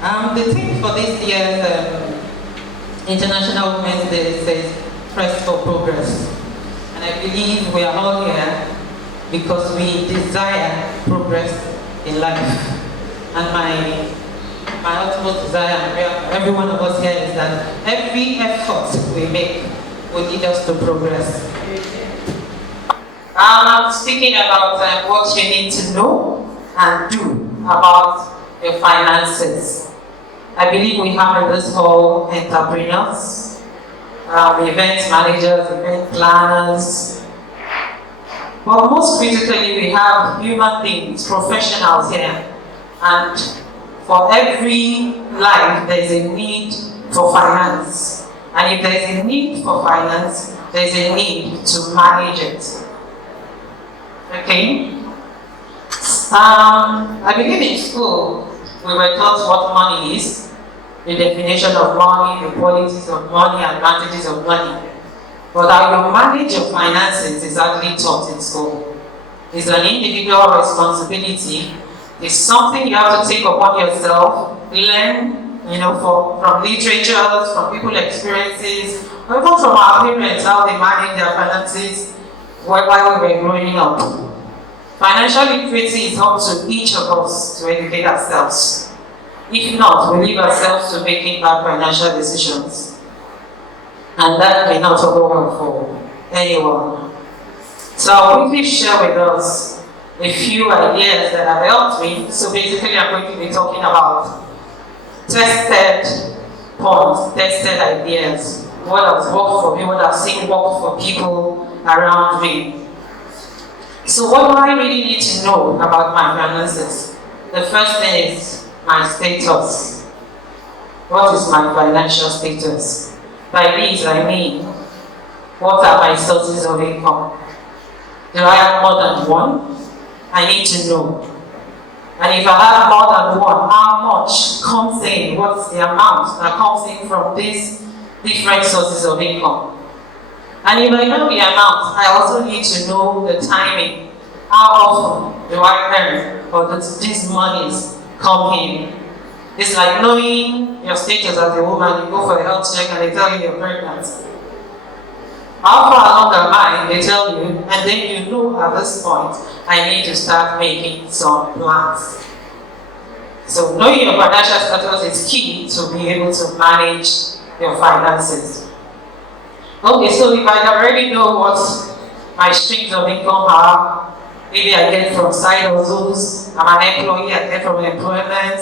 The theme for this year's International Women's Day says Press for Progress. And I believe we are all here because we desire progress in life. And my ultimate desire, and every one of us here, is that every effort we make will lead us to progress. I'm speaking about what you need to know and do about your finances. I believe we have in this hall entrepreneurs, event managers, event planners, but most critically we have human beings, professionals here, and for every life there is a need for finance, and if there is a need for finance, there is a need to manage it. Okay? I believe in school we were taught what money is, the definition of money, the qualities of money, advantages of money. But how you manage your finances is hardly taught in school. It's an individual responsibility. It's something you have to take upon yourself, learn, from literatures, from people's experiences, or even from our parents, how they manage their finances while we were growing up. Financial literacy is up to each of us to educate ourselves. If not, we leave ourselves to making bad financial decisions. And that may not go well for anyone. So I'll quickly share with us a few ideas that have helped me. So basically I'm going to be talking about tested points, tested ideas. What has worked for me, what I've seen work for people around me. So what do I really need to know about my finances? The first thing is my status. What is my financial status? By this I mean, what are my sources of income? Do I have more than one? I need to know. And if I have more than one, how much comes in? What's the amount that comes in from these different sources of income? And if I know the amount, I also need to know the timing. How often do I earn or do these monies come in? It's like knowing your status as a woman. You go for a health check and they tell you you're pregnant. How far along am I? They tell you, and then you know at this point, I need to start making some plans. So knowing your financial status is key to be able to manage your finances. Okay, so if I already know what my streams of income are, maybe I get from side hustles, I'm an employee, I get from employment.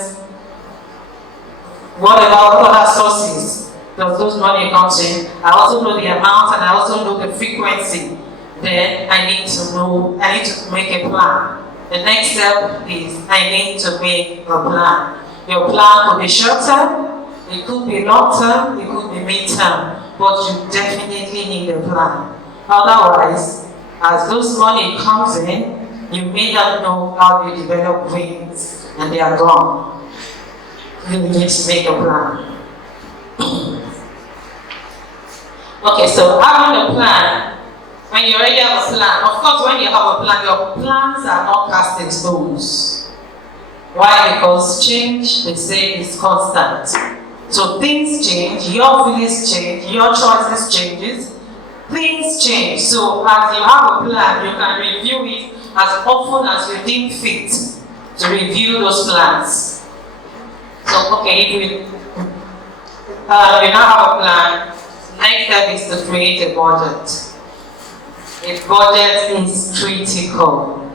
What about other sources? Does those money come in? I also know the amount and I also know the frequency. Then I need to make a plan. The next step is I need to make a plan. Your plan could be short term, it could be long term, it could be mid term, but you definitely need a plan. Otherwise, as those money comes in, you may not know how you develop wings and they are gone. You need to make a plan. Okay, so having a plan, when you already have a plan, of course when you have a plan, your plans are not cast in stones. Why? Because change, they say, is constant. So things change, your feelings change, your choices changes, things change. So as you have a plan, you can review it as often as you deem fit to review those plans. So, okay, if we now have a plan, next step is to create a budget. A budget is critical.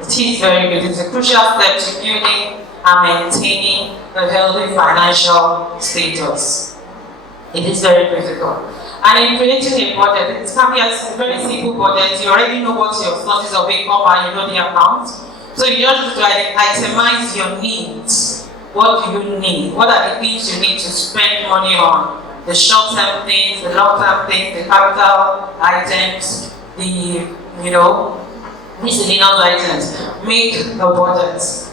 It is very good. It's a crucial step to building and maintaining a healthy financial status. It is very critical. And in creating a budget, it can be a very simple budget. You already know what your sources of income are, you know the amount. So you just have to itemize your needs. What do you need? What are the things you need to spend money on? The short-term things, the long-term things, the capital items, the miscellaneous items. Make a budget.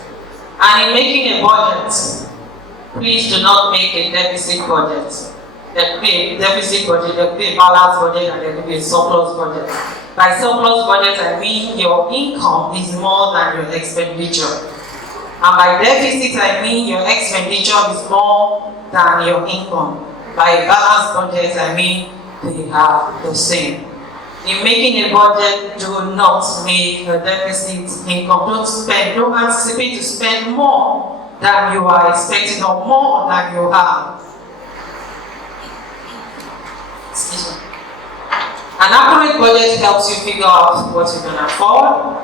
And in making a budget, please do not make a deficit budget. There could be a deficit budget, there could be a balanced budget, and there could be a surplus budget. By surplus budget, I mean your income is more than your expenditure. And by deficit, I mean your expenditure is more than your income. By balanced budget, I mean they are the same. In making a budget, do not make a deficit income. Don't anticipate to spend more than you are expecting or more than you have. Excuse me. An accurate budget helps you figure out what you can afford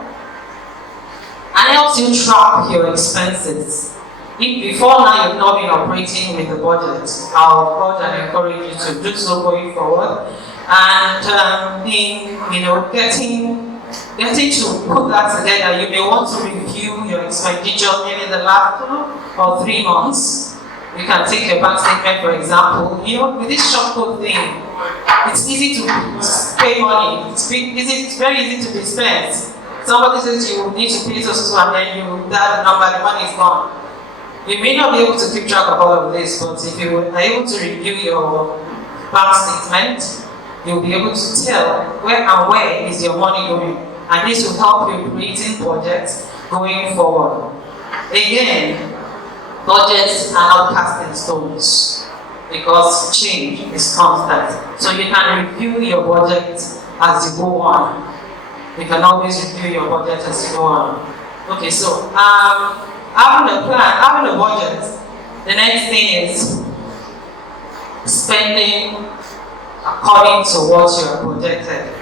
and helps you track your expenses. If before now you've not been operating with a budget, I'll urge and encourage you to do so going forward. And getting to put that together, you may want to review your expenditure maybe in the last 2 or 3 months. You can take your bank statement, for example. With this short code thing, it's easy to pay money. It's very easy to be spent. Somebody says you need to pay so and then that number, the money is gone. You may not be able to keep track of all of this, but if you are able to review your bank statement, you'll be able to tell where is your money going. And this will help you creating projects going forward. Again, budgets are not cast in stones because change is constant. So you can review your budget as you go on. You can always review your budget as you go on. Okay, so having a plan, having a budget, the next thing is spending according to what you are projected.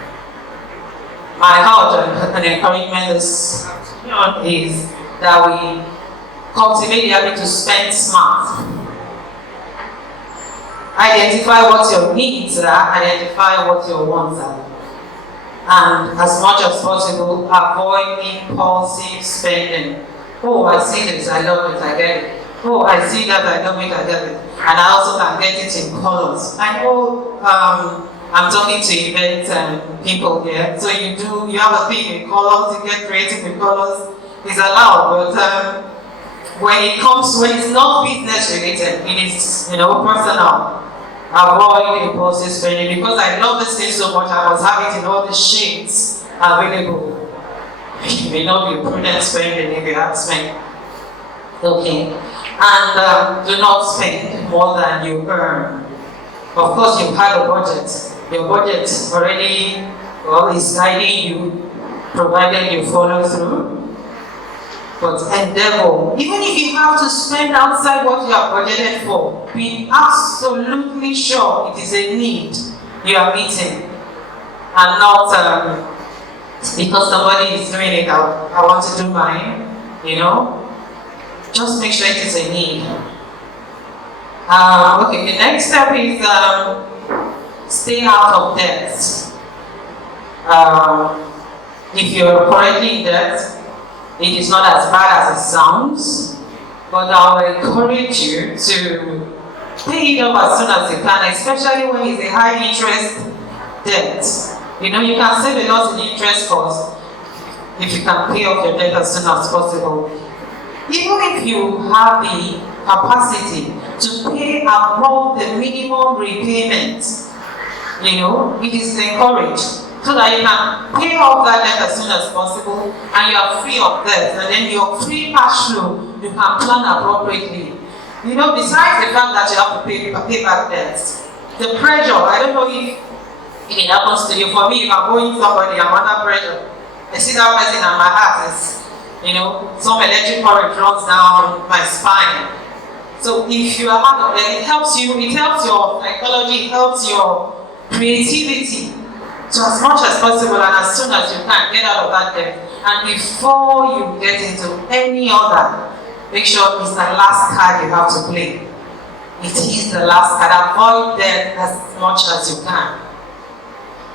My urge and encouragement this is that we cultivate the habit to spend smart. Identify what your needs are, identify what your wants are. And as much as possible, avoid impulsive spending. Oh, I see this, I love it, I get it. Oh, I see that, I love it, I get it. And I also can get it in colors. I know I'm talking to event people here, so you have a thing in colors, you get creative with colors, it's allowed, but when it's not business related, it is personal. Avoid impulsive spending because I love this thing so much. I must have it in all the shades available. It may not be prudent spending if you ask me. Okay, and do not spend more than you earn. Of course, you've had a budget. Your budget already is guiding you, provided you follow through. But endeavor, even if you have to spend outside what you have budgeted for, be absolutely sure it is a need you are meeting, and not because somebody is doing it, I want to do mine. Just make sure it is a need. Okay, the next step is stay out of debt. If you're currently in debt, it is not as bad as it sounds, but I will encourage you to pay it off as soon as you can, especially when it's a high interest debt. You can save a lot in interest cost if you can pay off your debt as soon as possible. Even if you have the capacity to pay above the minimum repayment, it is encouraged. So that you can pay off that debt as soon as possible and you are free of debt, and then your free cash flow, you can plan appropriately. Besides the fact that you have to pay back debts, the pressure, I don't know if it happens to you. For me, if I'm going somebody, I'm under pressure. I see that person and my heart is, some electric current runs down my spine. So if you are part of it, it helps your psychology, it helps your creativity. So as much as possible and as soon as you can, get out of that debt. And before you get into any other, make sure it's the last card you have to play. It is the last card. Avoid debt as much as you can.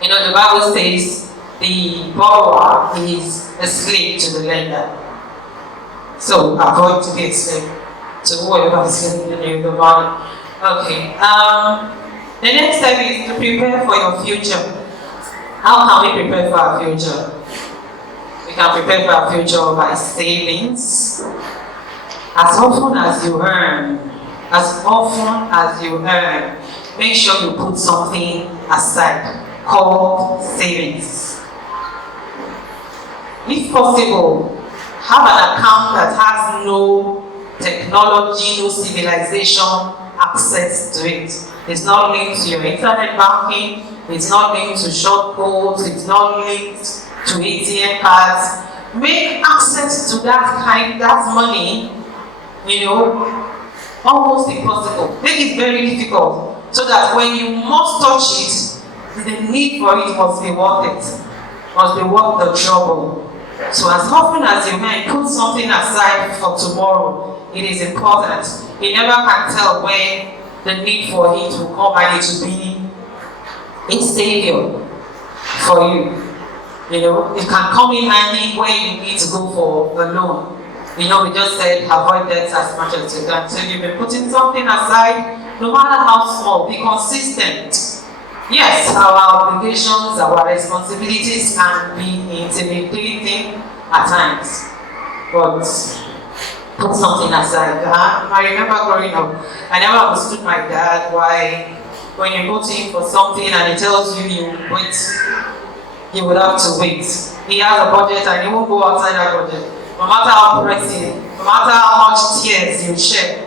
The Bible says the borrower is a slave to the lender. So avoid to be a slave to whoever is lending you the money. Okay. The next step is to prepare for your future. How can we prepare for our future? We can prepare for our future by savings. As often as you earn, make sure you put something aside called savings. If possible, have an account that has no technology, no civilization access to it. It's not linked to your internet banking, it's not linked to short codes, it's not linked to ATM cards. Make access to that money, almost impossible. Make it very difficult, so that when you must touch it, the need for it must be worth it, must be worth the trouble. So as often as you can put something aside for tomorrow, it is important. You never can tell when the need for it will come, and it will be a savior for you. It can come in handy when you need to go for a loan. We just said avoid debts as much as you can. So you've been putting something aside, no matter how small, be consistent. Yes, our obligations, our responsibilities can be intimidating at times, but put something aside. I remember growing up, I never understood my dad why when you go to him for something and he tells you you would have to wait. He has a budget and he won't go outside that budget. No matter how pressing, no matter how much tears you shed,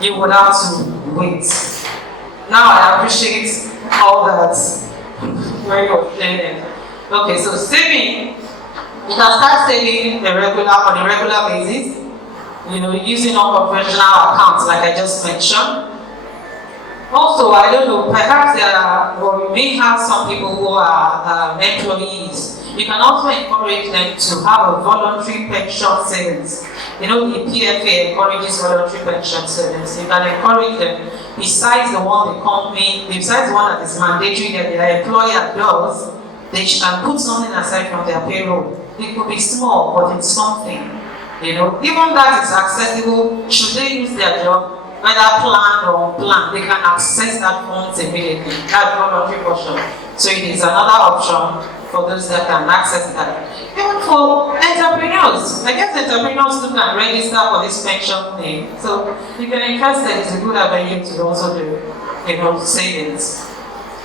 you would have to wait. Now I appreciate all that when you're saying. Okay, so saving, you can start saving on a regular basis, using unconventional accounts like I just mentioned. Also, I don't know, perhaps you may have some people who are employees. You can also encourage them to have a voluntary pension savings. The PFA encourages voluntary pension savings. You can encourage them, besides the one that is mandatory that their employer does, they can put something aside from their payroll. It could be small, but it's something. Even that is accessible. Should they use their job, whether planned or unplanned, they can access that funds immediately, that voluntary portion. So it is another option for those that can access that. Even for entrepreneurs, I guess entrepreneurs too can register for this pension thing. So if you're interested, it's a good avenue to also do, savings.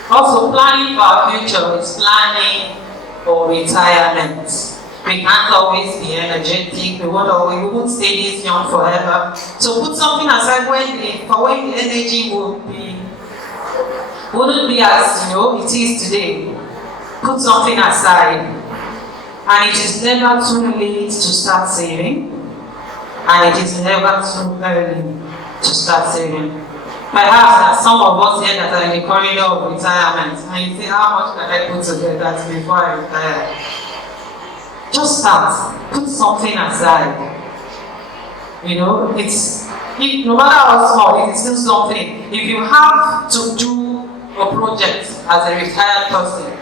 Also, planning for our future is planning for retirement. We can't always be energetic. We won't stay this young forever. So put something aside when the energy wouldn't be as it is today. Put something aside, and it is never too late to start saving, and it is never too early to start saving. Perhaps there are some of us here that are in the corridor of retirement, and you say, how much can I put together before I retire? Just start. Put something aside. No matter how small, it's still something. If you have to do a project as a retired person,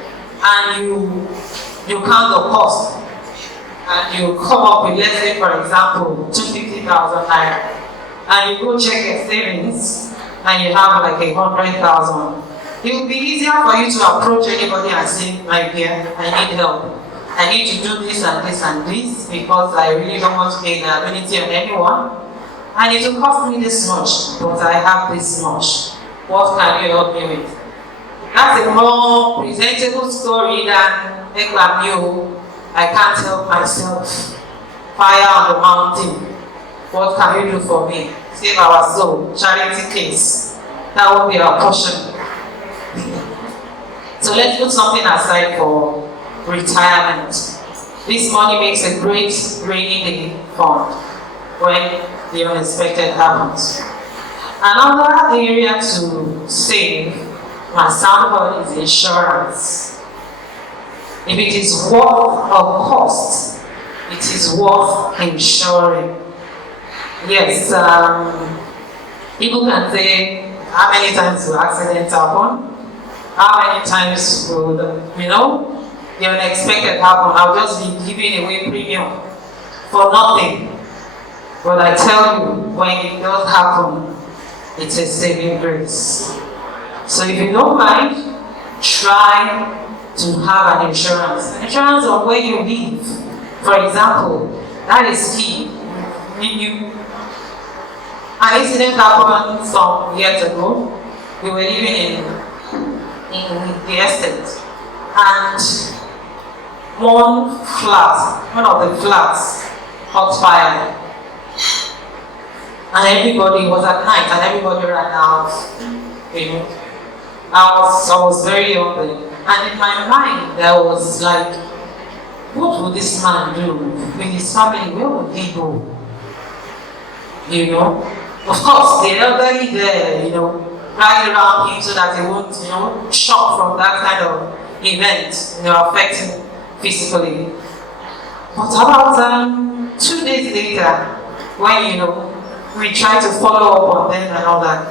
and you count the cost, and you come up with, let's say, for example, 250,000 naira, and you go check your savings, and you have like 100,000, it will be easier for you to approach anybody and say, my dear, I need help. I need to do this and this and this because I really don't want to pay the liability on anyone, and it will cost me this much, but I have this much. What can you help me with? That's a more presentable story than I can't help myself. Fire on the mountain. What can you do for me? Save our soul. Charity case. That will be our portion. So let's put something aside for retirement. This money makes a great rainy day fund when the unexpected happens. Another area to save my sound is insurance. If it is worth a cost, it is worth insuring. Yes, people can say, how many times will accidents happen? How many times will the unexpected happen? I'll just be giving away premium for nothing. But I tell you, when it does happen, it's a saving grace. So if you don't mind, try to have an insurance. An insurance on where you live. For example, that is key. An incident happened some years ago. We were living in the estate, and one of the flats caught fire. And everybody was at night, and everybody ran out. You know, I was very young then. And in my mind, there was like, what would this man do with his family? Where would he go? You know, of course, the elderly there, rally around him so that he won't, shock from that kind of event, affecting physically. But about 2 days later, when, we tried to follow up on them and all that,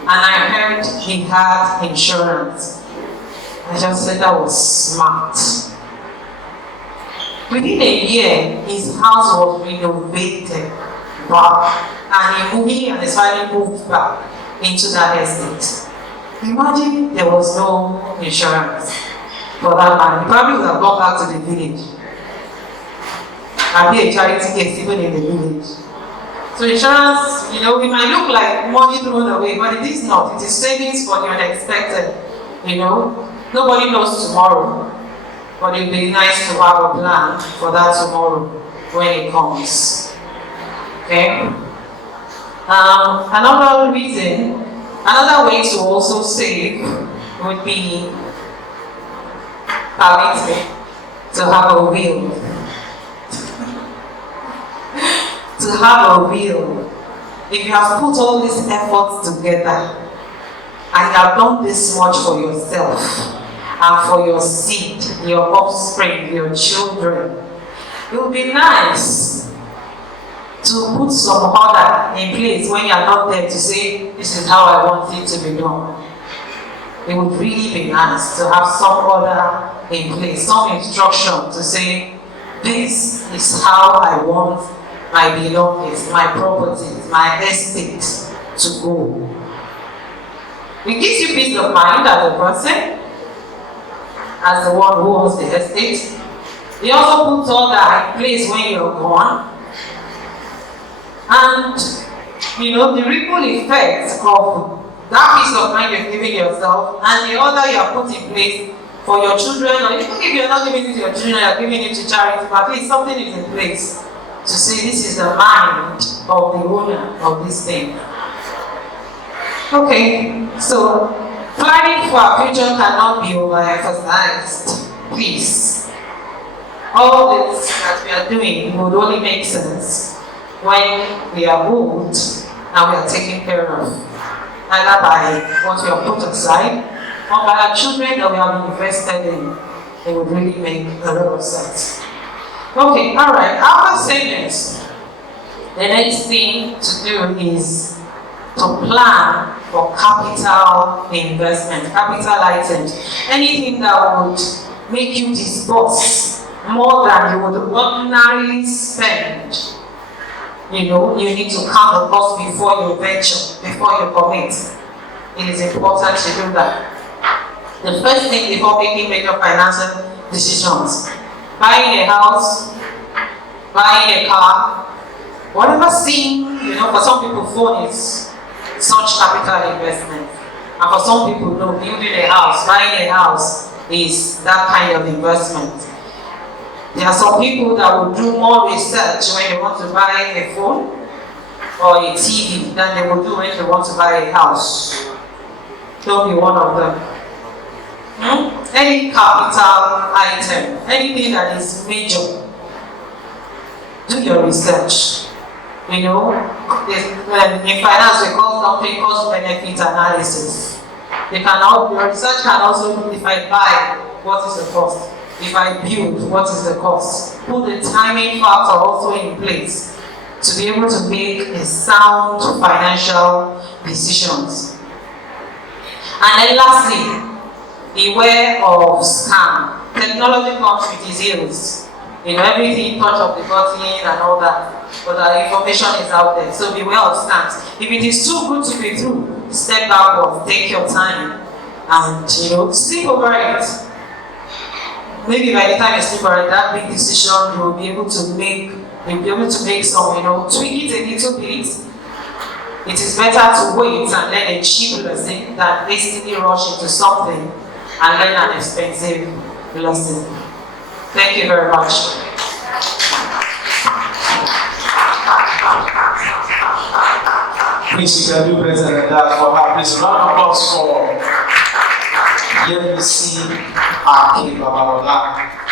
and I heard he had insurance. I just said that was smart. Within a year, his house was renovated back, and he and his family moved back into that estate. Imagine there was no insurance for that man. He probably would have gone back to the village and be a charity case even in the village. So insurance, it might look like money thrown away, but it is not. It is savings for the unexpected. Nobody knows tomorrow, but it would be nice to have a plan for that tomorrow when it comes. Okay? Another way to also save would be to have a will. To have a will. If you have put all these efforts together and you have done this much for yourself and for your seed, your offspring, your children, it would be nice to put some order in place when you are not there to say, this is how I want it to be done. It would really be nice to have some order in place, some instruction to say, this is how I want my belongings, my properties, my estate to go. It gives you peace of mind as a person, as the one who owns the estate. It also puts all that in place when you're gone. And, the ripple effect of that peace of mind you're giving yourself and the order you have put in place for your children, or even if you're not giving it to your children, you're giving it to charity, but at least something is in place to say this is the mind of the owner of this thing. Okay, so planning for our future cannot be overemphasized. Please. All this that we are doing would only make sense when we are old and we are taken care of, either by what we have put aside or by our children that we have invested in. It would really make a lot of sense. Okay, alright, after savings, the next thing to do is to plan for capital investment, capital items, anything that would make you disburse more than you would ordinarily spend. You need to count the cost before you venture, before you commit. It is important to do that. The first thing before making major financial decisions, buying a house, buying a car, whatever for some people phone is such capital investment. And for some people, no, building a house, buying a house is that kind of investment. There are some people that will do more research when they want to buy a phone or a TV than they will do when they want to buy a house. Don't be one of them. Any capital item, anything that is major, do your research. In finance we call something cost-benefit analysis. Your research can also be, if I buy, what is the cost? If I build, what is the cost? Put the timing factor also in place to be able to make a sound financial decisions. And then lastly, beware of scam. Technology comes with its ills. Everything touch of the button and all that. But the information is out there. So beware of scams. If it is too good to be true, step backward, take your time, and sleep over it. Maybe by the time you sleep over it, that big decision you will be able to make. You'll be able to make some, tweak it a little bit. It is better to wait and learn a cheap lesson than hastily rush into something and learn an expensive lesson. Thank you very much. Please, you can do better than that for her. Please, round of applause for Oluyemisi Akin-Babalola.